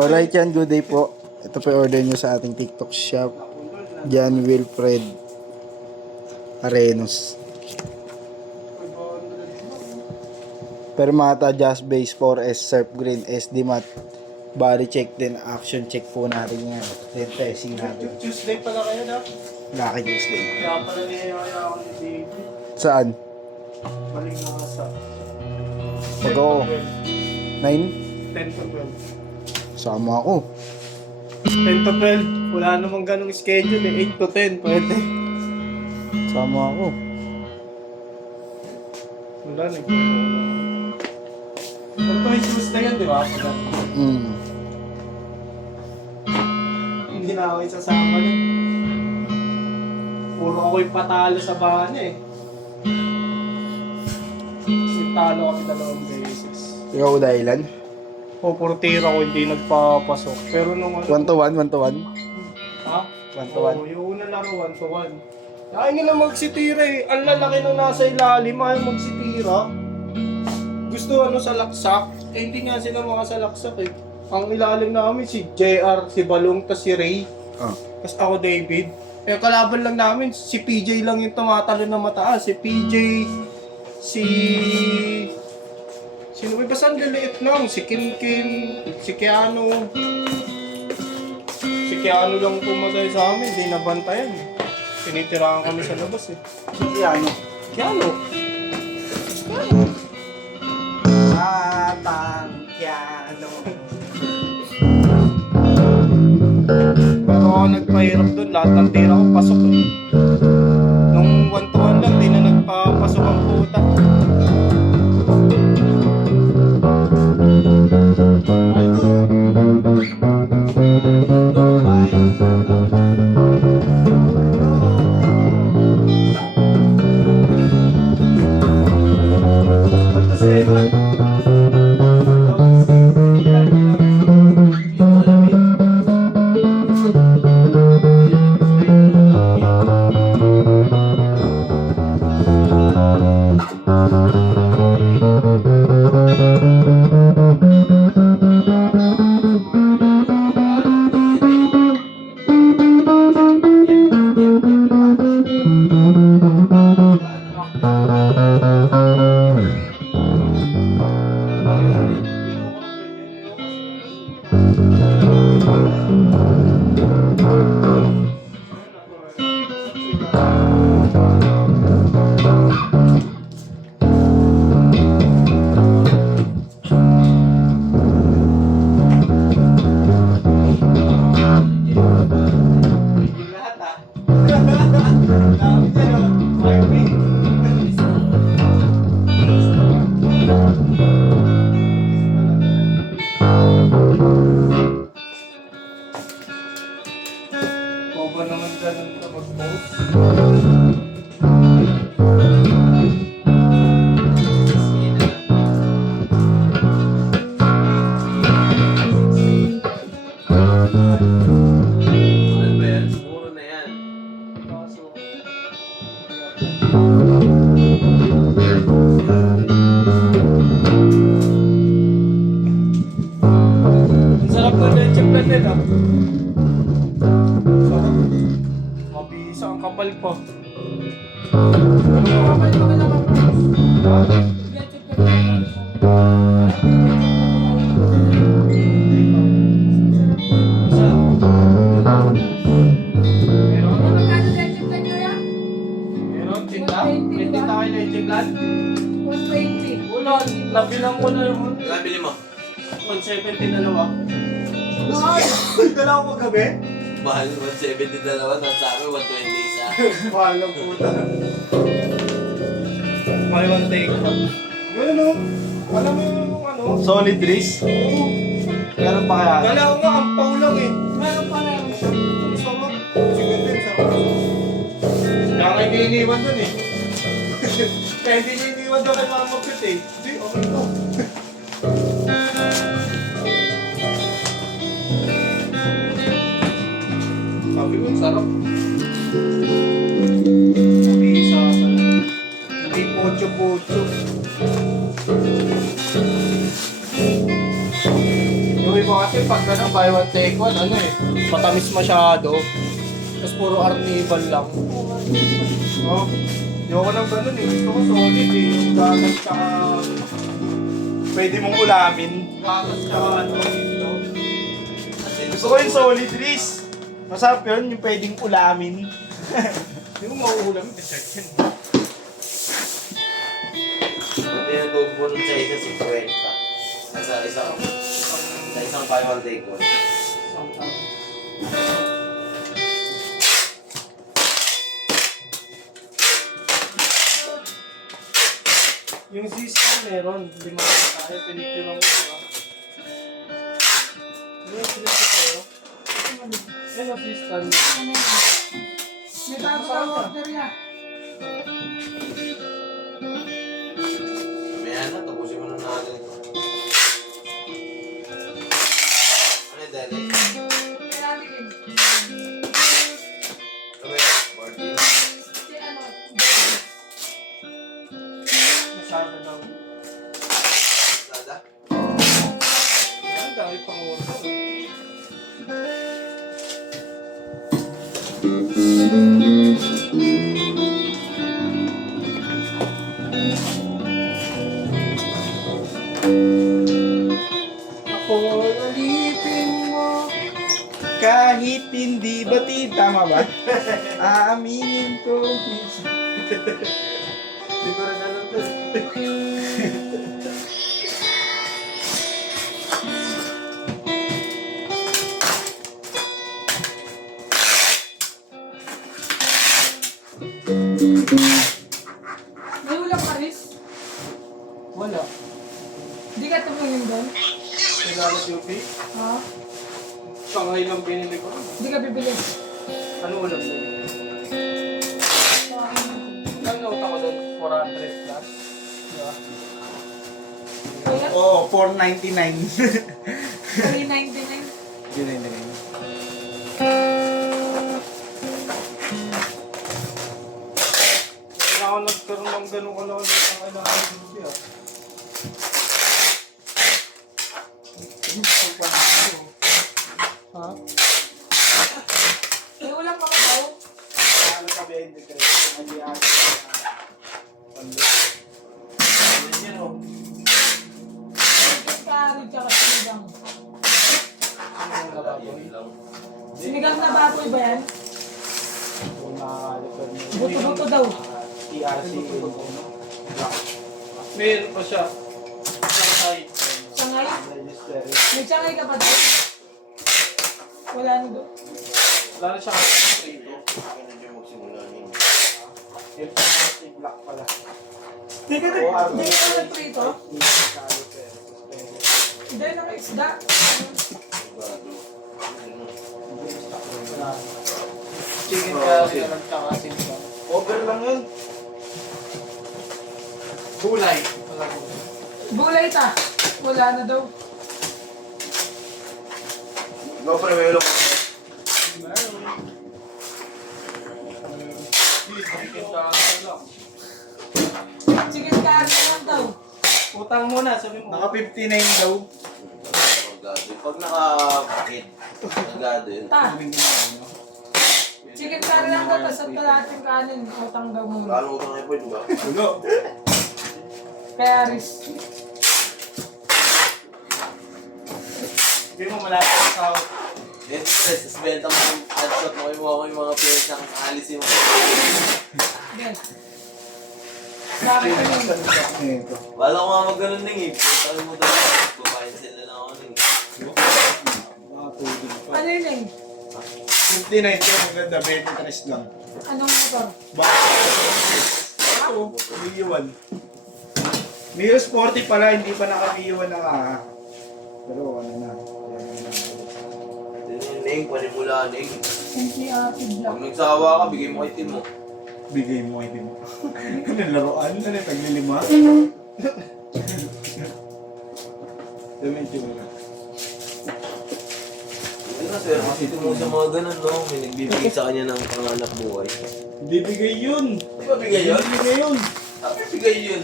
Alright yan, good day po. Ito po yung order nyo sa ating TikTok shop. Jan Wilfred Arenos. Permata Just Base 4S Surf Green SD Matte. Body check din, action check po natin yan. Then testing natin. Tuesday pala kayo na? Lucky Tuesday. Kaya pala niyayaya ako ni David. Saan? Balik na ka sa... Pag ako. 9? 10 to 12. Sama ako. 10 to 12. Wala namang ganong schedule eh. 8 to 10. Pwede. Sama ako. Wala na. Pero ito may Tuesday yan, di ba? Hindi na ako isasama na. Puro ako yung patalo sa bahan eh. Kasi talo kami 2 beses. Ikaw dahilan? O, puro tira ko hindi nagpapasok. Pero nung ano... 1 to 1, 1 to 1. Ha? 1 to 1. Oo, yung una lang 1 to 1. Ayaw nila magsitira eh. Ang lalaki nung nasa ilalim, ayaw magsitira. Gusto ano sa laksak. Eh hindi nga sila makasalaksak eh. Ang ilalim namin si JR, si Balong, tas si Ray. Oh. Tas ako David. Eh kalaban lang namin, si PJ lang yung tumatalo na mataas. Si PJ, si... Sino ba? Basta ang liliit lang. Si Kinkin, si Keanu. Si Keanu lang pumatay sa amin, hindi nabantayan. Tinitirahan kami sa labas eh. Si ano? Keanu? Piano. Pero ako nagpahirap doon, lahat ng tira ko pasok eh. Nung 1 to 1 lang, di na nagpapasok ang puta. Ba naman ganun ka mag-post? Ano ba yan? Siguro na yan. Ang sarap ng leche plan nila. Sarap. Mabisa ang kapal pa. Kapal pa ka naman, Meron? magkano leche plan nyo yan? Meron? Tinta? May tinta kayo leche plan? 120. Wala. Nabilang ko na yung Kailan bili mo? 170 na lawa. Mahal. Dala ko kagabi? Mahal 170 dalawa, nasa amin 120 isa. Mahal ng puta. May one take. Ganun no? Alam mo yung ano? Solid Reese? Oo. Meron pa kaya? Dala ko nga, ang paw lang eh. Meron pa na yung Ang sarap. Sige din, sarap. Kaya kayo hindi iniwan dun eh. Kaya hindi niya iniwan doon kay Mama Pit eh. Hindi, okay to. Sabi ko, sarap. Hindi isa sa... Hindi pocho-pocho. Yung iba kasi pag ganun, buy one take one, ano eh, matamis masyado. Tapos puro arnival lang. Oh, ayoko ng ganun eh. Gusto ko solid eh. Gatas tsaka... Pwede mong ulamin. Gatas tsaka ano dito. Gusto ko yung solid, Riz. Masarap yun, yung pwedeng ulamin. Hindi mo mauulam, dessert yan. Hindi yung tubo nun sa isa, 50. Sa isang buy one take one. Yung system meron, 5 tayo, pinicture lang mo, diba? Ano yung pinicture sa'yo? Ano yung system? May bago ka order niya. Mamaya na, tapusin mo na natin ito. Ano yung dali? Kaya natin yun. Mamaya, 14. Si ano, Masyado lang. Sada? Ang dami pang order. Ako alipin mo. Kahit hindi batid, tama ba? Aaminin ko. Hindi ko rin alam to. may ulam ka, Riz? Wala. Hindi ka tumingin doon? Kailangan Joby. Ha? Shanghai lang binili ko. Hindi ka bibili. Ano ulam na yun? Ang note ako doon, 400 plus. Diba? Kaya, Oo, 499. 399. Yun yun yun. Kaya ako nagkaroon ng ganun kalaki ng kailangan Joby ah. Ha? May ulam ka ba daw? Ano ka ba yung decree? Hindi ata. Yan o. Karid ka ka sinigang. Ano yung lababoy? Yan lang. Sinigang na baboy ba yan? Kung nakakalitan mo. Buto-buto daw. TRC. Meron pa siya. Shanghai. Sangay? Register. May sangay ka ba daw? Wala na doon. Wala na siya kasi prito. Akin na dyan magsimula niyo. Yung plastic black pala. Hindi ka Oo, hindi ka nagprito? Kalo pero. Hindi na may isda. Bado. Chicken curry naman tsaka sinigang. Over lang yun. Gulay. Wala gulay. Bulay ta. Wala na daw. Go pre, may ulo ko. Chicken curry lang. Chicken curry lang daw. Utang muna, sabi mo. Naka 59 daw. Pagado. Pag nakapakit, pagado yun. Ta. Chicken curry lang daw. Tapos at kalating kanin. Utang daw muna. Lalo utang ay po, di ba? Ulo. Kaya Riz. Hindi mo malapit sa Yes, stress. Tapos benta mo yung headshot mo yung mga players ng alisin mo. Yes. Sa akin pa yun. Ito. Wala ko nga mag-ganon din eh. Sabi mo daw, kumain sila na ako eh. Mga tubig pa. Ano yun eh? 59 ko maganda, 23 lang. Anong motor? Ako, Mio 1. Mio Sporty pala, hindi pa naka-Mio 1 na pero ano na. Ito yung Ning, panimula Ning. NCRT Pag Black. nagsawa ka, bigay mo kay team mo. Bigay mo kay mo. Ano laruan? Ano yung taglilima? Dami tsura. Hindi na sir, kasi ito mo sa mga ganun no, may nagbibigay sa kanya ng panganap buhay. Hindi bigay yun. Di ba bigay yun? Hindi bigay yun. Sabi bigay yun.